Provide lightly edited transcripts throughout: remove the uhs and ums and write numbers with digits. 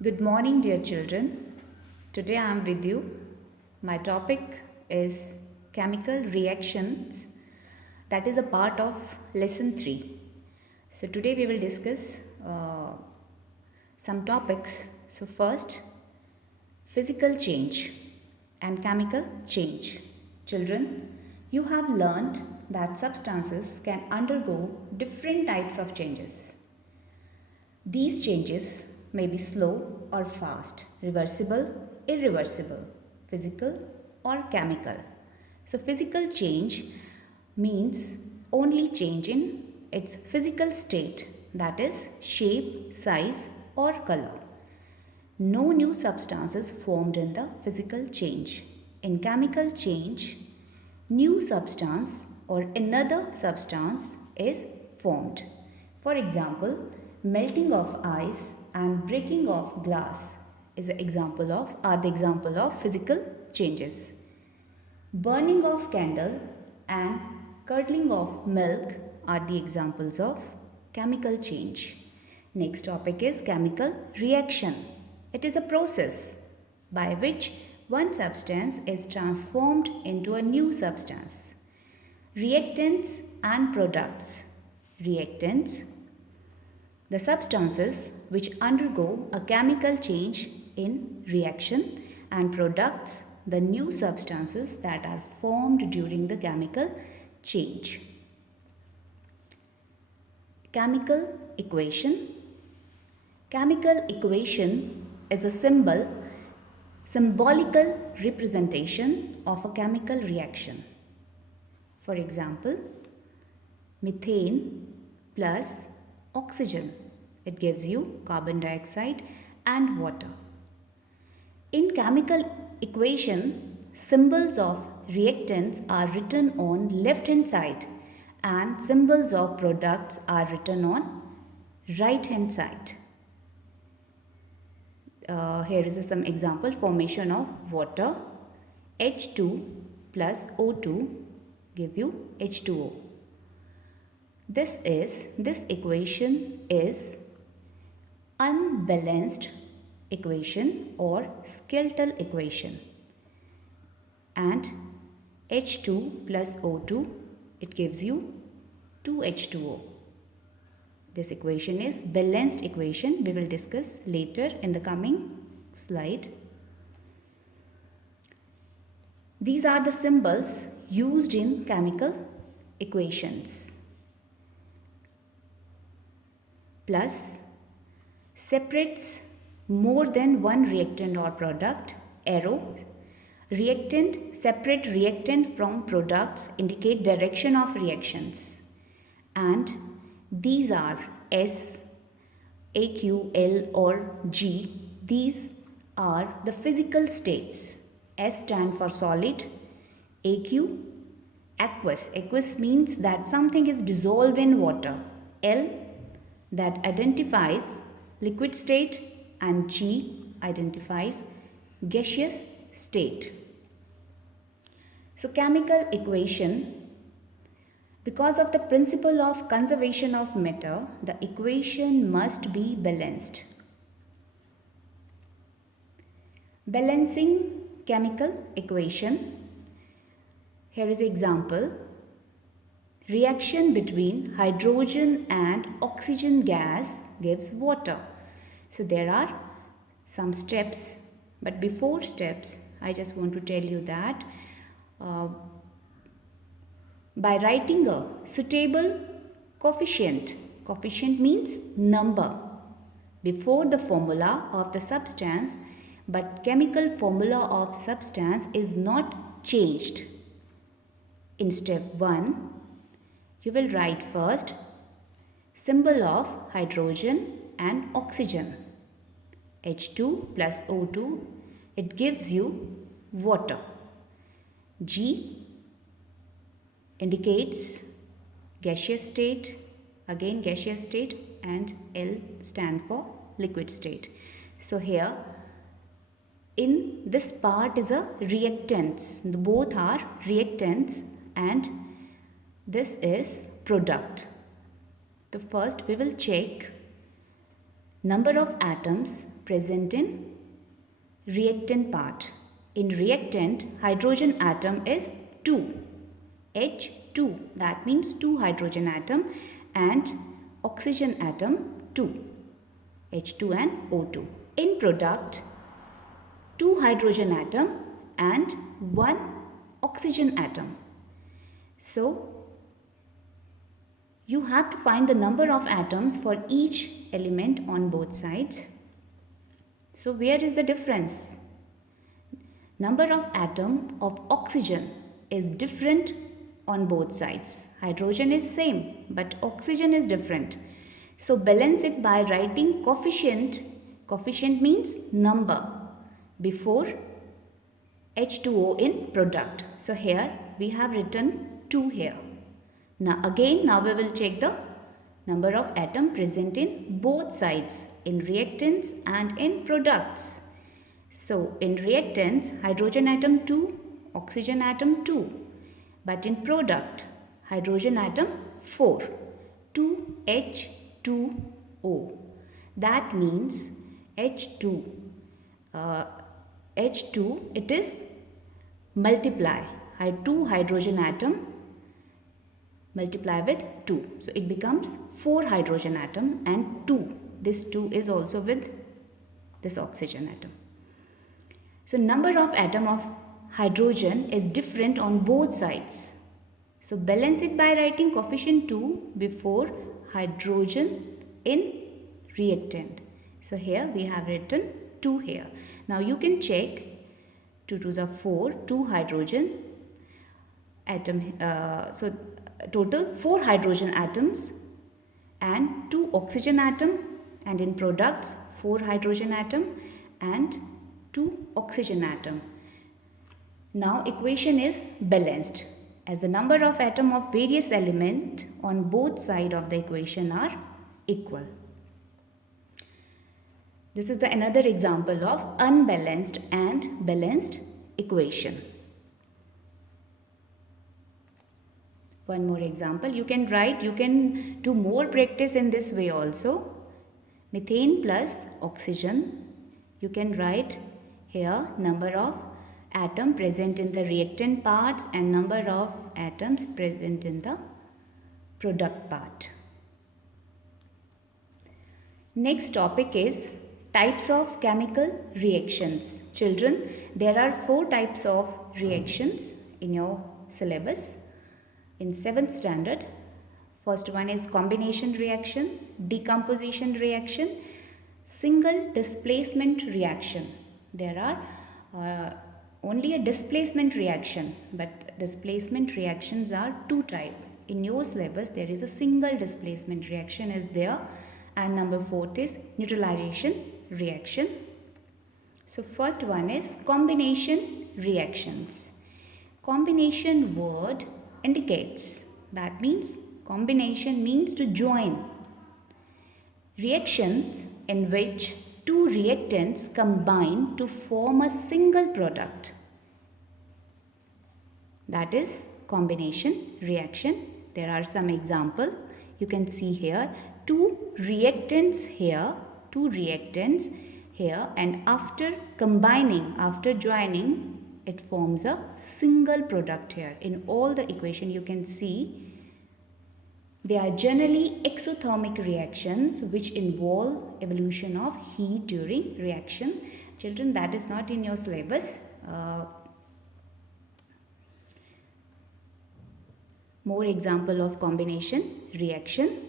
Good morning, dear children. Today I am with you. My topic is chemical reactions, that is a part of lesson 3. So, today we will discuss some topics. So, first, physical change and chemical change. Children, you have learned that substances can undergo different types of changes. These changes may be slow or fast, reversible, irreversible, physical or chemical. So, physical change means only change in its physical state, that is, shape, size, or color. No new substances formed in the physical change. In chemical change, new substance or another substance is formed. For example, melting of ice and breaking of glass are the example of physical changes. Burning of candle and curdling of milk are the examples of chemical change. Next topic is chemical reaction. It is a process by which one substance is transformed into a new substance. Reactants and products. Reactants, the substances which undergo a chemical change in reaction, and products, the new substances that are formed during the chemical change. Chemical equation. Chemical equation is a symbolical representation of a chemical reaction. For example, methane plus oxygen, it gives you carbon dioxide and water. In chemical equation, symbols of reactants are written on left hand side and symbols of products are written on right hand side. Here is some example: formation of water. H2 plus O2 give you H2O. This equation is unbalanced equation or skeletal equation, and H2 plus O2, it gives you 2H2O. This equation is balanced equation. We will discuss later in the coming slide. These are the symbols used in chemical equations. Plus separates more than one reactant or product. Arrow. Reactant, separate reactant from products, indicate direction of reactions. And these are S, AQ, L or G. These are the physical states. S stand for solid, AQ, aqueous. Aqueous means that something is dissolved in water. L, that identifies liquid state, and G identifies gaseous state. So, chemical equation. Because of the principle of conservation of matter, the equation must be balanced. Balancing chemical equation. Here is an example. Reaction between hydrogen and oxygen gas gives water. So there are some steps, but before steps, I just want to tell you that by writing a suitable coefficient means number, before the formula of the substance, but chemical formula of substance is not changed. In step 1, you will write first symbol of hydrogen and oxygen. H2 plus O2, it gives you water. G indicates gaseous state, again gaseous state, and L stand for liquid state. So here in this part is a reactants. Both are reactants and this is product. So first we will check number of atoms present in reactant part. In reactant, hydrogen atom is 2, H2, that means 2 hydrogen atom, and oxygen atom 2, H2 and O2. In product, 2 hydrogen atom and 1 oxygen atom. So, you have to find the number of atoms for each element on both sides. So, where is the difference? Number of atom of oxygen is different on both sides. Hydrogen is same, but oxygen is different. So, balance it by writing coefficient. Coefficient means number before H2O in product. So, here we have written 2 here. Now we will check the number of atom present in both sides, in reactants and in products. So in reactants, hydrogen atom 2, oxygen atom 2. But in product, hydrogen atom 4, 2H2O. That means H2, it is multiply. 2 hydrogen atom multiply with 2. So it becomes 4 hydrogen atom and 2. This 2 is also with this oxygen atom. So number of atom of hydrogen is different on both sides. So balance it by writing coefficient 2 before hydrogen in reactant. So here we have written 2 here. Now you can check 2 2s are 4, 2 hydrogen atom. So total 4 hydrogen atoms and 2 oxygen atom, and in products 4 hydrogen atom and 2 oxygen atom. Now equation is balanced as the number of atom of various element on both sides of the equation are equal. This is another example of unbalanced and balanced equation. One more example, you can do more practice in this way also. Methane plus oxygen, you can write here number of atom present in the reactant parts and number of atoms present in the product part. Next topic is types of chemical reactions. Children, there are 4 types of reactions in your syllabus in 7th standard. First one is combination reaction, decomposition reaction, single displacement reaction. There are only a displacement reaction, but displacement reactions are 2 types. In your syllabus there is a single displacement reaction is there, and number 4th is neutralization reaction. So first one is combination reactions. Combination word indicates, that means combination means to join. Reactions in which 2 reactants combine to form a single product. That is combination reaction. There are some examples. You can see here 2 reactants here, and after combining, after joining, it forms a single product here. In all the equation you can see they are generally exothermic reactions which involve evolution of heat during reaction. Children, that is not in your syllabus. More example of combination reaction.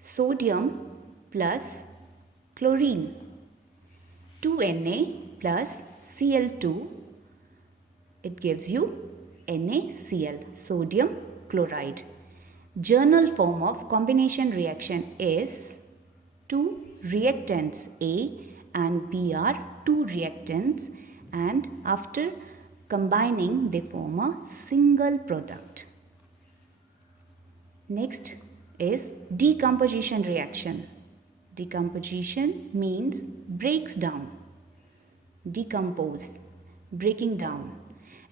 Sodium plus chlorine, 2Na plus Cl2, it gives you NaCl, sodium chloride. Journal form of combination reaction is 2 reactants A and B are 2 reactants, and after combining they form a single product. Next is decomposition reaction. Decomposition means breaks down. Decompose, breaking down.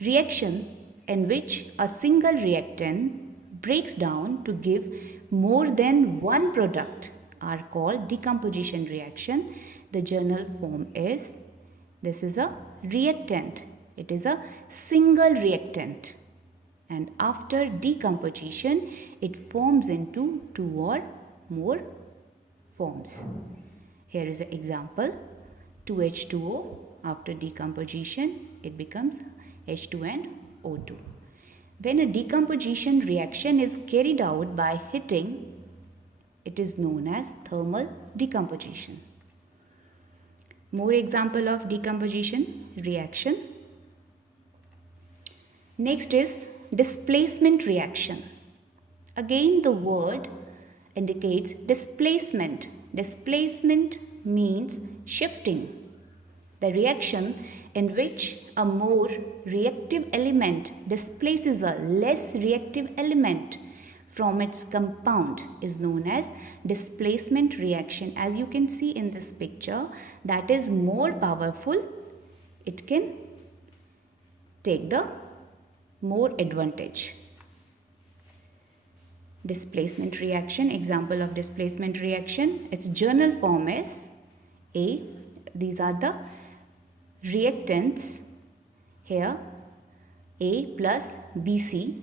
Reaction in which a single reactant breaks down to give more than one product are called decomposition reaction. the journal form is, this is a reactant. It is a single reactant. And after decomposition, it forms into 2 or more forms. Here is an example. 2H2O, after decomposition, it becomes H2 and O2. When a decomposition reaction is carried out by heating, it is known as thermal decomposition. More example of decomposition reaction. Next is displacement reaction. Again, the word indicates displacement. Displacement means shifting. The reaction in which a more reactive element displaces a less reactive element from its compound is known as displacement reaction. As you can see in this picture, that is more powerful. It can take the more advantage. Displacement reaction, example of displacement reaction, its journal form is A. These are the reactants here, A plus BC,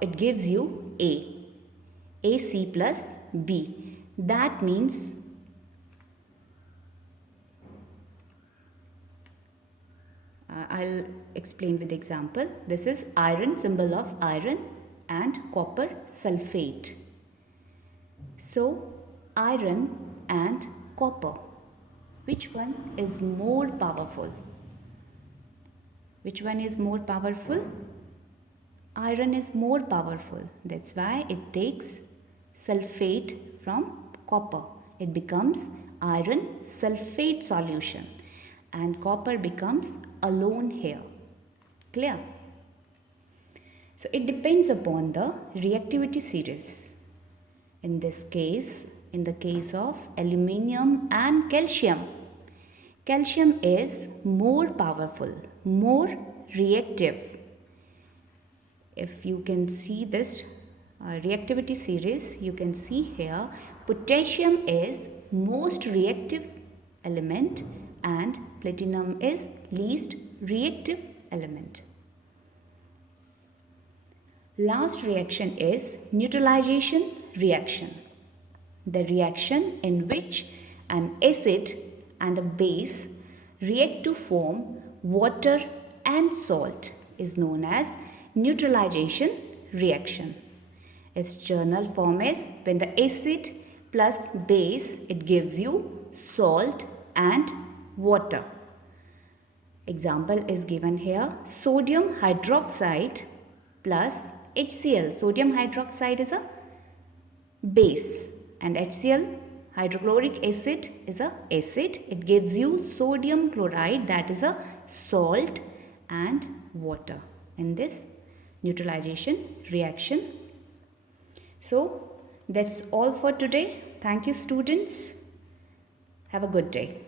it gives you AC plus B. That means I'll explain with example. This is iron, symbol of iron, and copper sulfate. So iron and copper, which one is more powerful? Which one is more powerful? Iron is more powerful. That's why it takes sulfate from copper. It becomes iron sulfate solution and copper becomes alone here. Clear? So it depends upon the reactivity series. In this case, in the case of aluminium and calcium, calcium is more powerful, more reactive. If you can see this reactivity series, you can see here potassium is most reactive element and platinum is least reactive element. Last reaction is neutralization reaction. The reaction in which an acid and a base react to form water and salt is known as neutralization reaction. Its journal form is, when the acid plus base, it gives you salt and water. Example is given here, sodium hydroxide plus HCl. Sodium hydroxide is a base and HCl, hydrochloric acid, is a acid. It gives you sodium chloride, that is a salt, and water in this neutralization reaction. So that's all for today. Thank you, students. Have a good day.